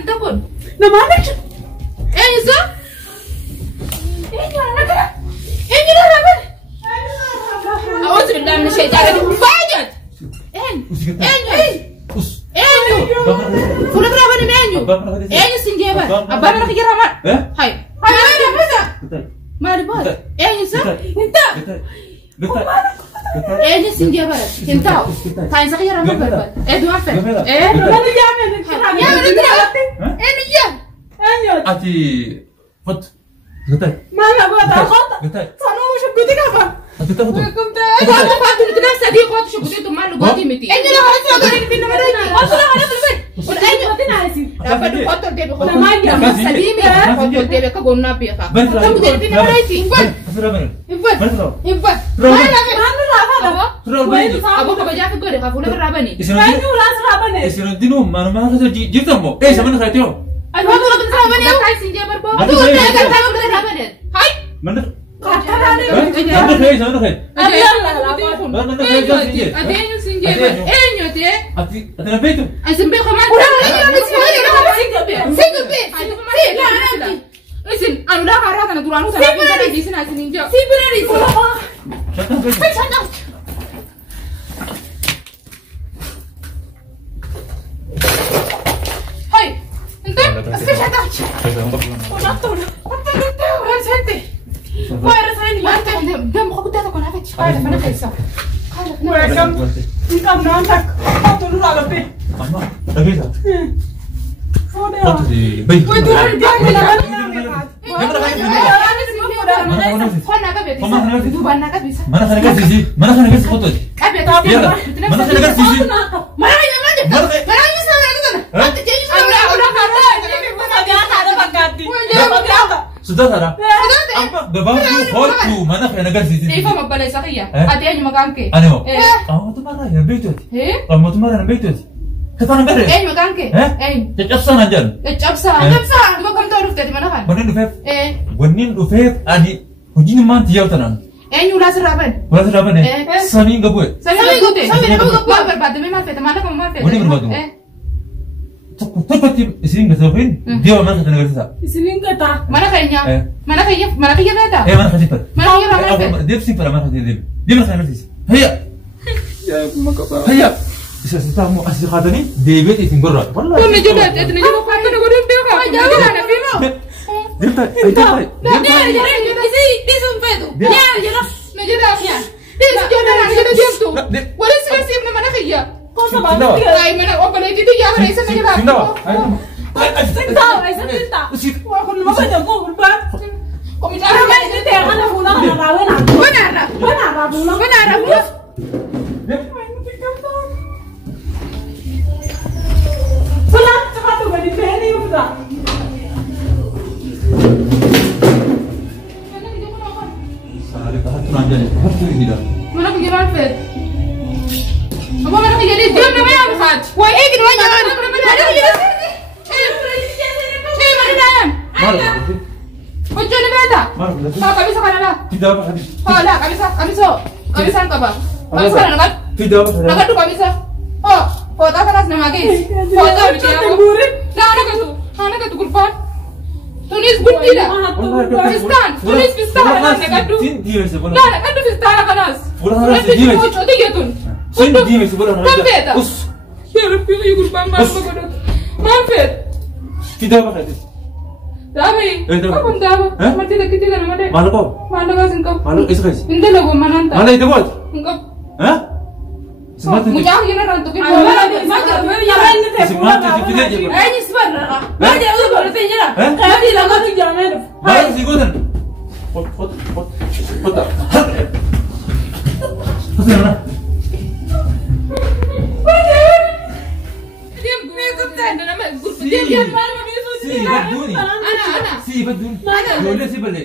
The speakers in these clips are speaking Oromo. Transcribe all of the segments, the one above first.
أنت كن لما أنا شو إيه يسوع إيه أنا كده إيه لا لا أعوذ بالله من الشيطان الرجيم فاجد إيه فلك رابني مانيو إيه سنجيبا أبا أنا كجرا ما هاي ما لباس إيه يسوع أنت إيه سنجيبا أنت هاي سكجرا ما برباد إيه دوافع إيه أنا جامد يا ولد إيه نيجا أتي فت قتاي ما لا بقى تاخد قتاي صانو مش بدي كفا أنت تاخد كم ده أنا فاتو نتناس تدي قط شو بدي تمال لقاتي متي إيه لا هذا شو بدي بينا مريض أصلا أنا في البيت ولا أي بدي ناسي بدو قط تدي قط ما يا سليمي قط تدي كقولنا بيها كم بدي بينا مريض إنفد إنفد أبو كبجا في غيره خافوا له رابني إسرائيل دينهم ما خسر جيتهم إيه سمعنا خيتهم أنا ما أقول لك رابني أنا كاي سنجا بربو أنا أقول لك رابني هاي من خير أدينو سنجا إيه نيوتي أتنا بيتو أسمع كمان listen أنا لا أعرف أنا دورانو سنا بيجي دي سنا سنينجا سيبراري هاي أنت أسمع شهادات ولا طول وين سنتي وين رسالني ما أنت دم خبط ده كنا فيش قاعدة أنا كيسا ويلكم إنكم نانتك أطلع على بيت أما أبيها فودي أطلع بيت ويدور الدنيا mana kana kasi foto mana kana kasi sudah Sarah apa bebanku hotu mana kana kasi ifa mabala sakiya ati anyu makanke ano kamu tuh marah ya betul kamu tuh marah betul ketana bere makanke cecapsan aja cecapsan mau kamu tahu dari mana kan Wanin ufet ani hujini man tiyaw tanan nyula seraban sani ngabue sami ngabue ma berbadu memang fet mana kamu ma fet wani berbadu tepat isirin ngasapin dia mana kata negara sa isirin kata mana kayaknya beta mana kasih per mana kaya mana fet dia sih para mana kasih dia mana kasih haya ya makapa haya bisa setamu asli kata ni David itu ngorot wallahi ini juga kata negara dia kah jauh ada pino Dia sumpah tu. Dia Wala sila sim na mana kaya. Kau sama dia. Ay mana o pala dito ya para isa na jeda. Sinta. Wah kun mo ba daw ko ba? Komita Ano ba ni te ana funa na rawe na. Banara. Fula, cepat tu bagi peni udah. Mana pergi Alfred? Apa mana pergi dia? Diam nama yang Alfred. Wah, gini wajah. Mana pergi? Mana? Ojo ni beta. Mana kami sekarang lah? Tidak apa hadis. Oh lah, kami sangka apa? Kami sekarang kan? Tidak apa. Nak tu kami sah. Oh, foto keras nama guys. Foto dia. Nah, anak tu kurban. Tulis bukti dah. Tulis pistan. Nak tu pistan kanas. Dia Foto tiga tu. dia sebenarnya. Beta. Ya, pilih kurban mana Manfred. Tidak apa hadis. Tapi, apa dah? Mati dah kita kan mana? Malu kau? Mana kau singkap? Malu esok. Inte lagu mana anta? Mana itu buat? Singkap. Hah? Semati. Mujang kita rantu kita. Semati kita je. Ini sebenarnya. Mana dia udah berarti je. Kaya di lagu tu jangan. Mana sih kau kan? Foto. Foto mana? Dia mana Si Baduni. Si Baduni. Yolnya si Balai.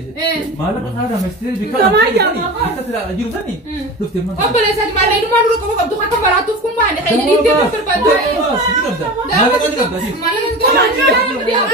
Malah kan ada mesti di kalau kita tidak jurusan ni. Tuh teman. Oh boleh saya mana itu mana kamu kamu kan baratus pun mana kayak ini dia terbantu. Malah kan tidak tadi. Malah itu dia biasa.